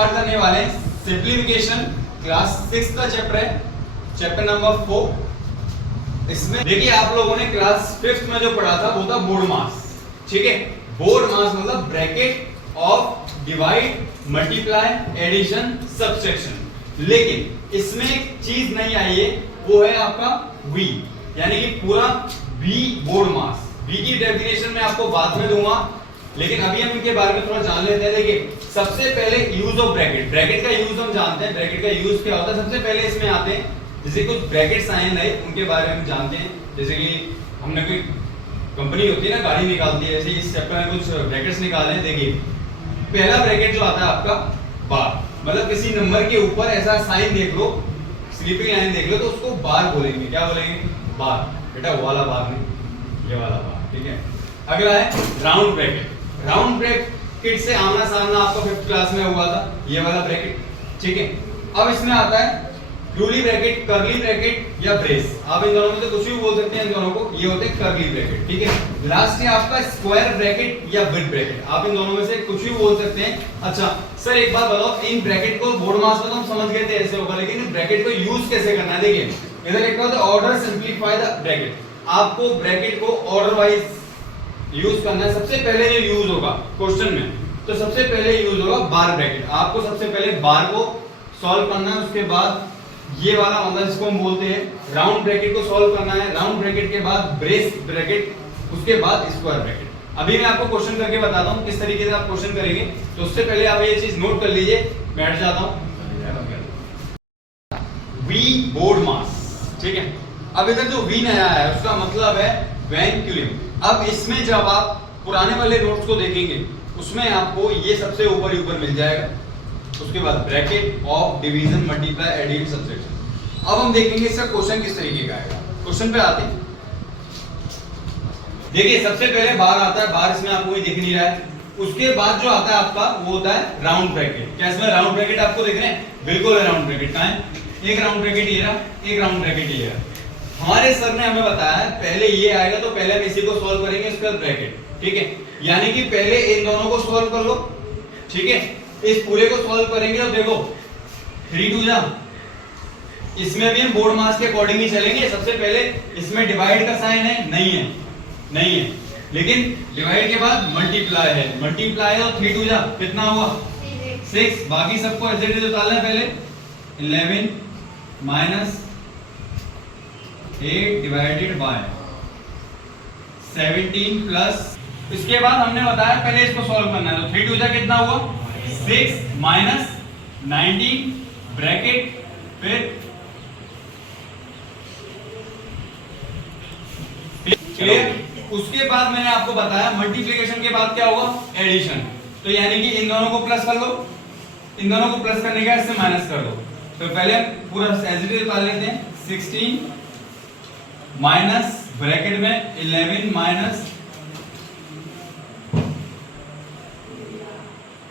Start करने वाले हैं सिंप्लीफिकेशन, क्लास 6 का चैप्टर है, चैप्टर नंबर 4। इसमें देखिए आप लोगों ने क्लास 5th में जो पढ़ा था वो था बोर्ड मास। ठीक है, बोर्ड मास मतलब bracket of divide, multiply, addition, subtraction. लेकिन इसमें एक चीज नहीं आई है, वो है आपका V, यानी कि पूरा V बोर्ड मास। V की डेफिनेशन मैं आपको बाद में दूंगा, लेकिन अभी हम इनके बारे में थोड़ा जान लेते हैं। देखिए सबसे पहले यूज ऑफ ब्रैकेट, ब्रैकेट का यूज हम जानते हैं, ब्रैकेट का यूज क्या होता है। सबसे पहले इसमें आते हैं जैसे कुछ ब्रैकेट्स आए नए, उनके बारे में हम जानते हैं। जैसे कि हमने कोई कंपनी होती है ना, गाड़ी निकालती है, ऐसे इस चैप्टर में कुछ ब्रैकेट्स निकाले हैं। देखिए पहला ब्रैकेट जो आता है आपका बार, मतलब किसी नंबर के ऊपर ऐसा साइन देख लो, स्लीपिंग लाइन देख लो, तो उसको बार बोलेंगे। क्या बोलेंगे? बार। बेटा वो वाला बार नहीं, ये वाला बार। ठीक है, अगला है राउंड ब्रैकेट। राउंड ब्रैकेट से आमना सामना आपको 5th क्लास में हुआ था, ये वाला ब्रैकेट। ठीक है, अब इसमें आता है ट्रूली ब्रैकेट, कर्ली ब्रैकेट या ब्रेस। आप इन दोनों में से कुछ भी बोल सकते हैं, इन दोनों को। ये होते हैं कर्ली ब्रैकेट। ठीक है, लास्ट है आपका स्क्वायर ब्रैकेट या बिट ब्रैकेट। आप इन दोनों में से कुछ भी बोल सकते हैं। अच्छा सर एक बात बताओ, इन ब्रैकेट को बोर्ड मास में तो हम समझ गए थे ऐसे होगा, लेकिन इन ब्रैकेट को यूज कैसे करना है? देखिए इधर लिखा होता है ऑर्डर सिंपलीफाई द ब्रैकेट। आपको ब्रैकेट को ऑर्डर वाइज यूज करना है। सबसे पहले जो यूज होगा क्वेश्चन में, तो सबसे पहले यूज होगा बार ब्रैकेट। आपको सबसे पहले बार को सॉल्व करना है, उसके बाद ये वाला मतलब जिसको हम बोलते हैं राउंड ब्रैकेट को सॉल्व करना है। राउंड ब्रैकेट के बाद ब्रेस ब्रैकेट, उसके बाद स्क्वायर ब्रैकेट। अभी मैं आपको क्वेश्चन करके बताता हूं किस तरीके से आप क्वेश्चन करेंगे, तो उससे पहले आप ये चीज नोट कर लीजिए। बैठ जाता हूं। V बोर्ड मास। ठीक है, अब इधर जो V नया है उसका मतलब है वैन कूलम। अब इसमें जब आप पुराने वाले नोट्स को देखेंगे उसमें आपको ये सबसे ऊपर ऊपर मिल जाएगा, उसके बाद bracket of division, multiply, addition, subtraction. अब हम देखेंगे इसका क्वेश्चन किस तरीके का आएगा। क्वेश्चन पे आते हैं। देखिए सबसे पहले बार आता है, बार इसमें आपको दिख नहीं रहा है। उसके बाद जो आता है आपका वो होता है राउंड ब्रैकेट। क्या इसमें राउंड ब्रैकेट आपको दिख रहे हैं? बिल्कुल है, राउंड ब्रैकेट कहां है? एक राउंड ब्रैकेट ये रहा, एक राउंड ब्रैकेट ये रहा। हमारे सर ने हमें बताया है पहले ये आएगा तो पहले हम इसी को सॉल्व करेंगे, इसके बाद ब्रैकेट। ठीक है, यानी कि पहले इन दोनों को सॉल्व कर लो। ठीक है, इस पूरे को सॉल्व करेंगे तो देखो 3 2 जा, इसमें भी हम बोर्ड मास के अकॉर्डिंग ही चलेंगे। सबसे पहले इसमें डिवाइड का साइन है, नहीं है, नहीं है, लेकिन डिवाइड के बाद मल्टीप्लाई है, मल्टीप्लाई है तो 3 2 जा कितना हुआ? 6। बाकी सबको ऐसे उतारना है। पहले 11 माइनस 8 डिवाइडेड बाय 17 प्लस, इसके बाद हमने बताया पहले इसको सॉल्व करना है, तो 3 2 जा कितना हुआ? 6 माइनस 19 ब्रैकेट, फिर क्लियर। उसके बाद मैंने आपको बताया मल्टीप्लिकेशन के बाद क्या होगा? एडिशन। तो यानी कि इन दोनों को प्लस कर लो, इन दोनों को प्लस करने के बाद इससे माइनस कर दो। तो पहले पूरा एज इट इज उतार लेते हैं। 16 माइनस ब्रैकेट में 11 माइनस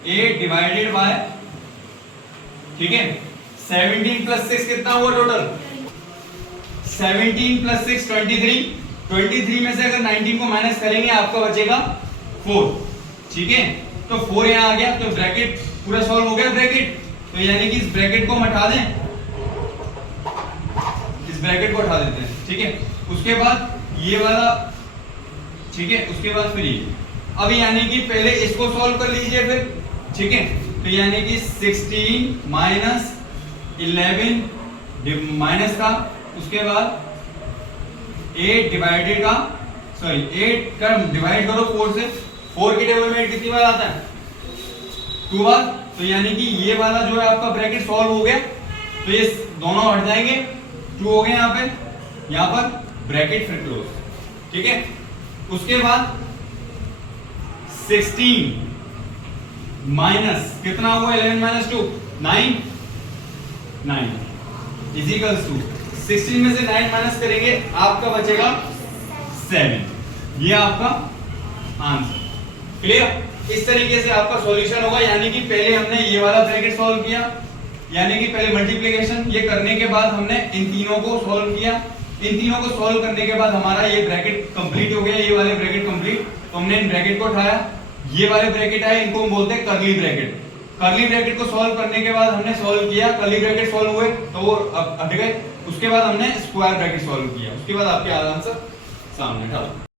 8 डिवाइडेड बाय, ठीक है, 17 प्लस 6 कितना हुआ टोटल? 17 प्लस 6 23। 23 में से अगर 19 को माइनस करेंगे आपका बचेगा 4। ठीक है, तो 4 यहां आ गया, तो ब्रैकेट पूरा सॉल्व हो गया ब्रैकेट। तो यानी कि इस ब्रैकेट को हम हटा दें, इस ब्रैकेट को हटा देते हैं। ठीक है, उसके बाद ये वाला, ठीक है, उसके बाद फिर ये। अब यानी कि पहले इसको सॉल्व कर लीजिए फिर। ठीक है, तो यानी कि 16 माइनस 11 माइनस का, उसके बाद 8 डिवाइडेड का, सॉरी 8 का डिवाइड करो 4 से। 4 के टेबल में 8 कितनी बार आता है? 2 बार। तो यानी कि ये वाला जो है आपका ब्रैकेट सॉल्व हो गया, तो ये दोनों हट जाएंगे, 2 हो गए यहाँ पे, यहाँ पर ब्रैकेट फिर क्लोज। ठीक है, उसके बाद 16 माइनस कितना हुआ? 11 माइनस 2 9 9 इजिकल्स टू 16 में से 9 माइनस करेंगे आपका बचेगा 7। ये आपका आंसर। क्लियर? इस तरीके से आपका सॉल्यूशन होगा। यानी कि पहले हमने ये वाला ब्रैकेट सॉल्व किया, यानी कि पहले मल्टीप्लिकेशन, ये करने के बाद हमने इन तीनों को सॉल्व किया। इन तीनों को सॉल्व करने के बाद हमारा ये ब्रैकेट कंप्लीट हो गया, ये वाले ब्रैकेट कंप्लीट। तो हमने इन ब्रैकेट को उठाया, ये वाले ब्रैकेट आए, इनको हम बोलते हैं कर्ली ब्रैकेट। कर्ली ब्रैकेट को सॉल्व करने के बाद हमने सॉल्व किया, कर्ली ब्रैकेट सॉल्व हुए तो वो अब हट गए। उसके बाद हमने स्क्वायर ब्रैकेट सॉल्व किया, उसके बाद आपके आंसर सामने डालो।